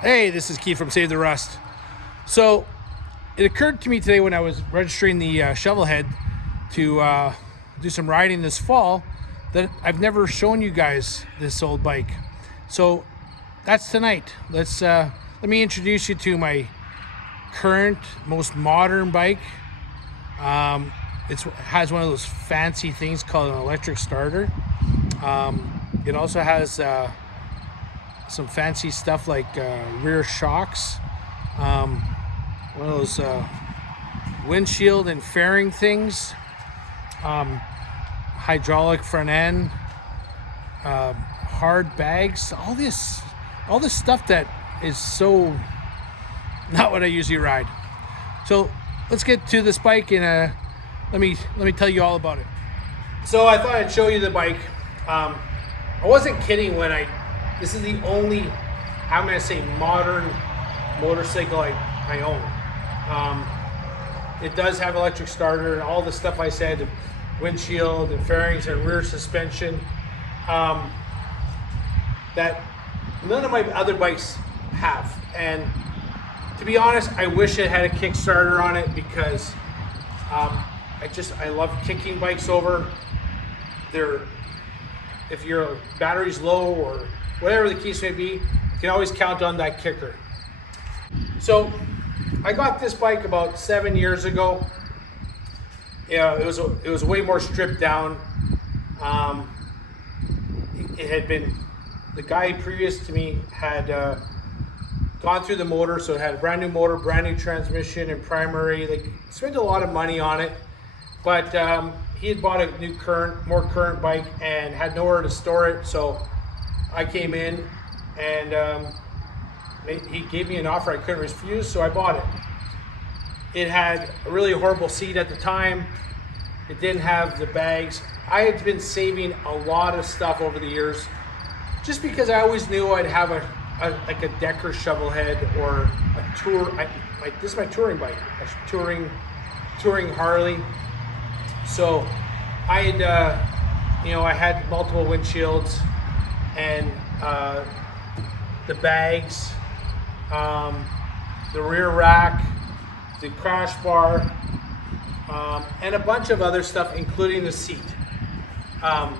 Hey, this is Keith from Save the Rust. So it occurred to me today when I was registering the Shovelhead to do some riding this fall that I've never shown you guys this old bike. So that's tonight. Let me introduce you to my current, most modern bike. It has one of those fancy things called an electric starter. It also has some fancy stuff like rear shocks, one of those windshield and fairing things, hydraulic front end, hard bags, all this stuff that is so not what I usually ride. So let's get to this bike and let me tell you all about it. So I thought I'd show you the bike. I wasn't kidding when this is the only, I'm gonna say, modern motorcycle I own. It does have electric starter and all the stuff I said, windshield and fairings and rear suspension, that none of my other bikes have. And to be honest, I wish it had a Kickstarter on it because I love kicking bikes over. If your battery's low or whatever the case may be, you can always count on that kicker. So I got this bike about 7 years ago. Yeah, it was way more stripped down. It had been, the guy previous to me had gone through the motor, so it had a brand new motor, brand new transmission and primary. Like, spent a lot of money on it, but he had bought a new more current bike and had nowhere to store it. So I came in and he gave me an offer I couldn't refuse, so I bought it. It had a really horrible seat at the time. It didn't have the bags. I had been saving a lot of stuff over the years just because I always knew I'd have like a Decker Shovelhead or a tour. This is my touring bike, a touring Harley. So I had, I had multiple windshields and the bags, the rear rack, the crash bar, and a bunch of other stuff, including the seat. I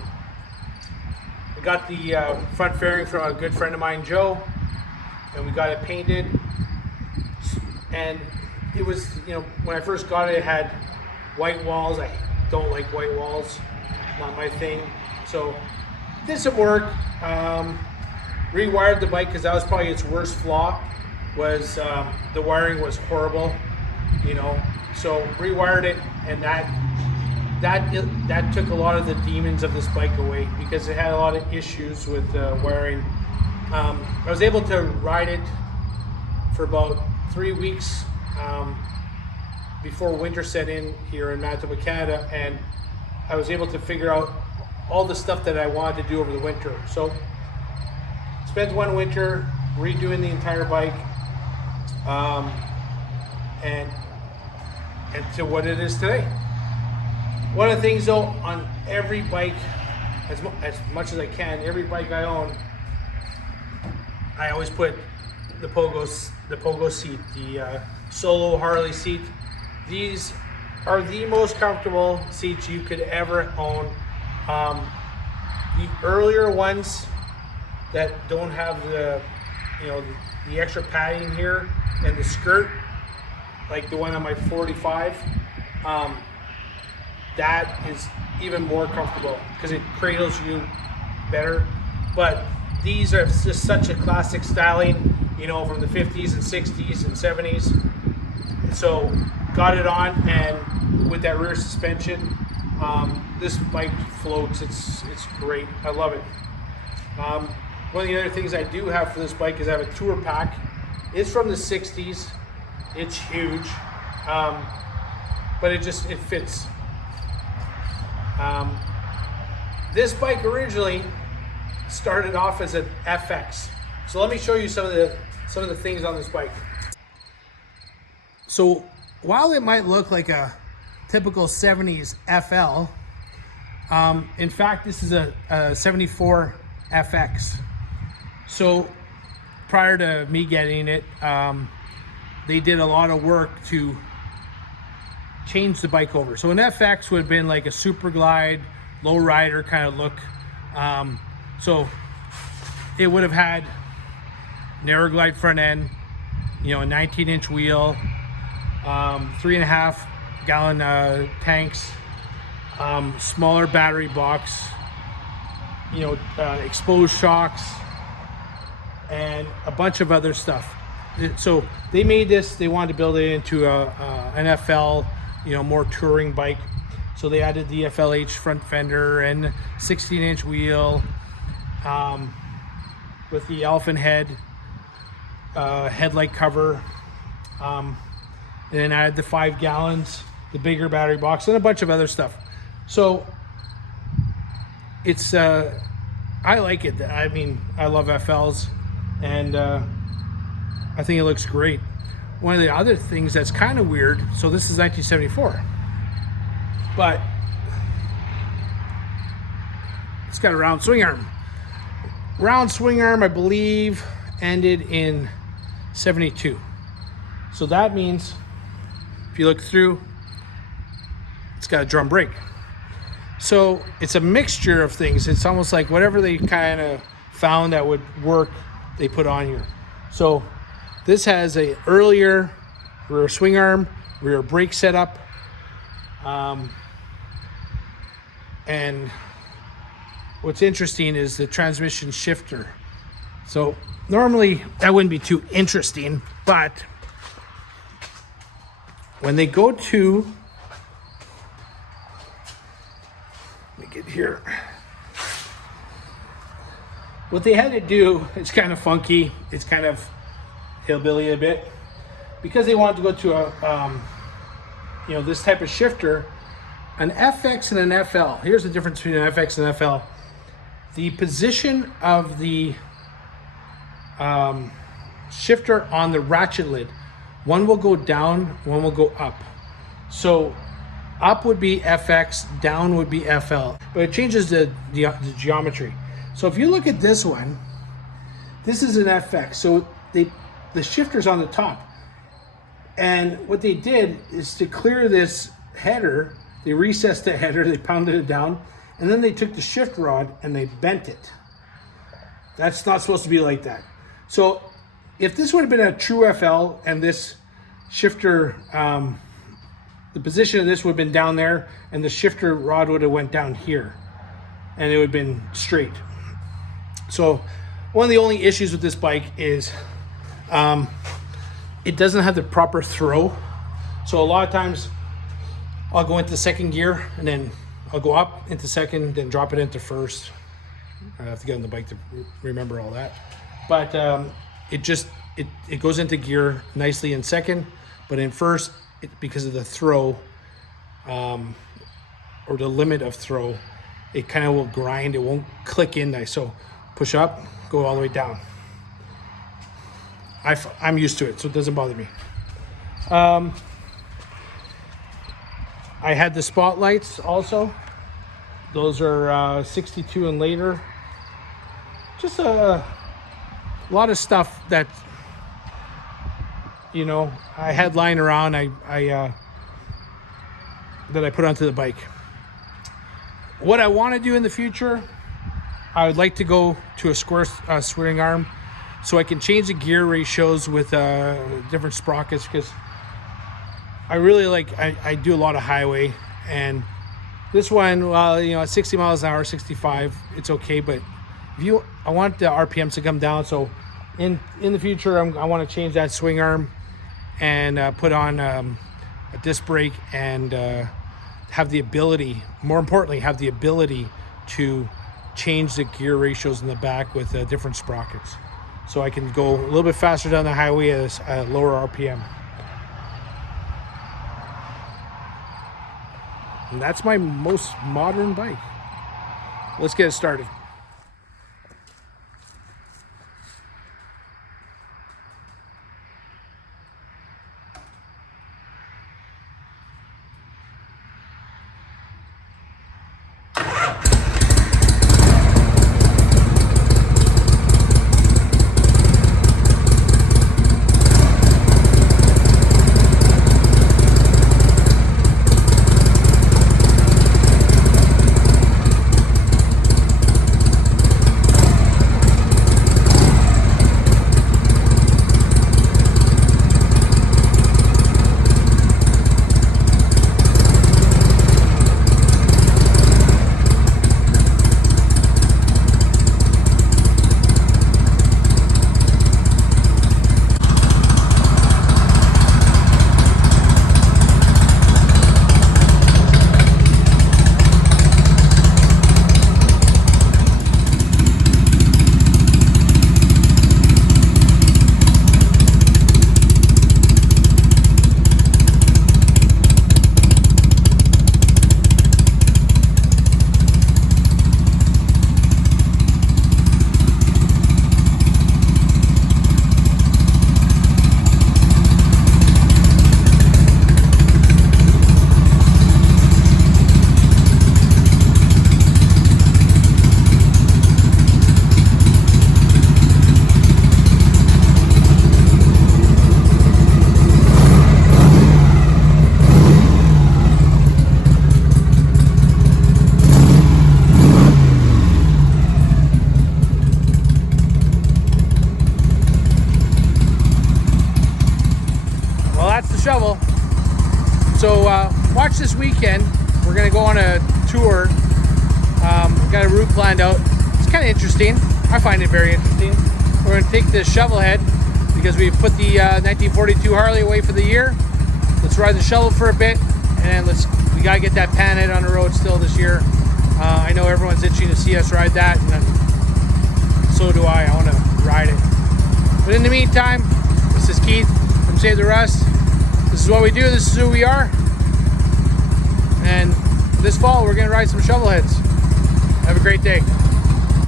got the front fairing from a good friend of mine, Joe, and we got it painted. And it was, when I first got it, it had white walls. I don't like white walls, not my thing. So did some work, rewired the bike because that was probably its worst flaw, was the wiring was horrible, so rewired it, and that took a lot of the demons of this bike away because it had a lot of issues with wiring. I was able to ride it for about 3 weeks before winter set in here in Manitoba, Canada, and I was able to figure out all the stuff that I wanted to do over the winter. So spent one winter redoing the entire bike, and to what it is today. One of the things though, on every bike, as much as I can, every bike I own, I always put the pogo seat, the solo Harley seat. These are the most comfortable seats you could ever own. The earlier ones that don't have the extra padding here and the skirt, like the one on my 45, that is even more comfortable because it cradles you better. But these are just such a classic styling, from the 50s and 60s and 70s. So got it on, and with that rear suspension, this bike floats. It's great. I love it. One of the other things I do have for this bike is I have a tour pack. It's from the 60s. It's huge, but it fits. This bike originally started off as an FX. So let me show you some of the things on this bike. So while it might look like a typical 70s FL, in fact this is a 74 FX. So prior to me getting it, they did a lot of work to change the bike over. So an FX would have been like a super glide, low rider kind of look. So it would have had narrow glide front end, you know, a 19-inch wheel, 3.5 gallon tanks, smaller battery box, you know, exposed shocks, and a bunch of other stuff. So they made this, they wanted to build it into an FL, you know, more touring bike. So they added the FLH front fender and 16-inch wheel with the elephant head, headlight cover, and then added the 5 gallons, the bigger battery box, and a bunch of other stuff. So it's, I like it. I mean, I love FLs, and I think it looks great. One of the other things that's kind of weird, so this is 1974, but it's got a round swing arm. Round swing arm, I believe, ended in 72. So that means, if you look through, it's got a drum brake. So it's a mixture of things. It's almost like whatever they kind of found that would work, they put on here. So this has a earlier rear swing arm, rear brake setup, and what's interesting is the transmission shifter. So normally that wouldn't be too interesting, but when they go to, let me get here. What they had to do, it's kind of funky, it's kind of hillbilly a bit, because they wanted to go to a, you know, this type of shifter, an FX and an FL. Here's the difference between an FX and an FL. The position of the shifter on the ratchet lid, one will go down, one will go up. So up would be FX, down would be FL, but it changes the geometry. So if you look at this one, this is an FX. So the shifter's on the top. And what they did is to clear this header, they recessed the header, they pounded it down, and then they took the shift rod and they bent it. That's not supposed to be like that. So if this would have been a true FL and this shifter, the position of this would have been down there and the shifter rod would have went down here and it would have been straight. So one of the only issues with this bike is it doesn't have the proper throw. So a lot of times I'll go into second gear and then I'll go up into second, then drop it into first. I have to get on the bike to remember all that. But it goes into gear nicely in second, but in first, because of the throw or the limit of throw, it kind of will grind. It won't click in nice. So push up, go all the way down. I'm used to it, so it doesn't bother me. I had the spotlights also. Those are 62 and later. Just a lot of stuff that, you know, I had lying around. That I put onto the bike. What I want to do in the future, I would like to go to a square swing arm, so I can change the gear ratios with different sprockets, because I really like, I do a lot of highway, and this one, well, you know, at 60 miles an hour, 65, it's okay, but I want the RPMs to come down, so in the future, I want to change that swing arm and put on a disc brake and have the ability, more importantly, have the ability to change the gear ratios in the back with different sprockets. So I can go a little bit faster down the highway at a lower RPM. And that's my most modern bike. Let's get it started. weekend we're gonna go on a tour. Got a route planned out. It's kind of interesting. I find it very interesting. We're gonna take the Shovelhead because we put the 1942 Harley away for the year. Let's ride the shovel for a bit, and we gotta get that Panhead on the road still this year. I know everyone's itching to see us ride that, and so do I. I want to ride it. But in the meantime, this is Keith from Save the Rust. This is what we do. This is who we are. And this fall, we're gonna ride some Shovelheads. Have a great day.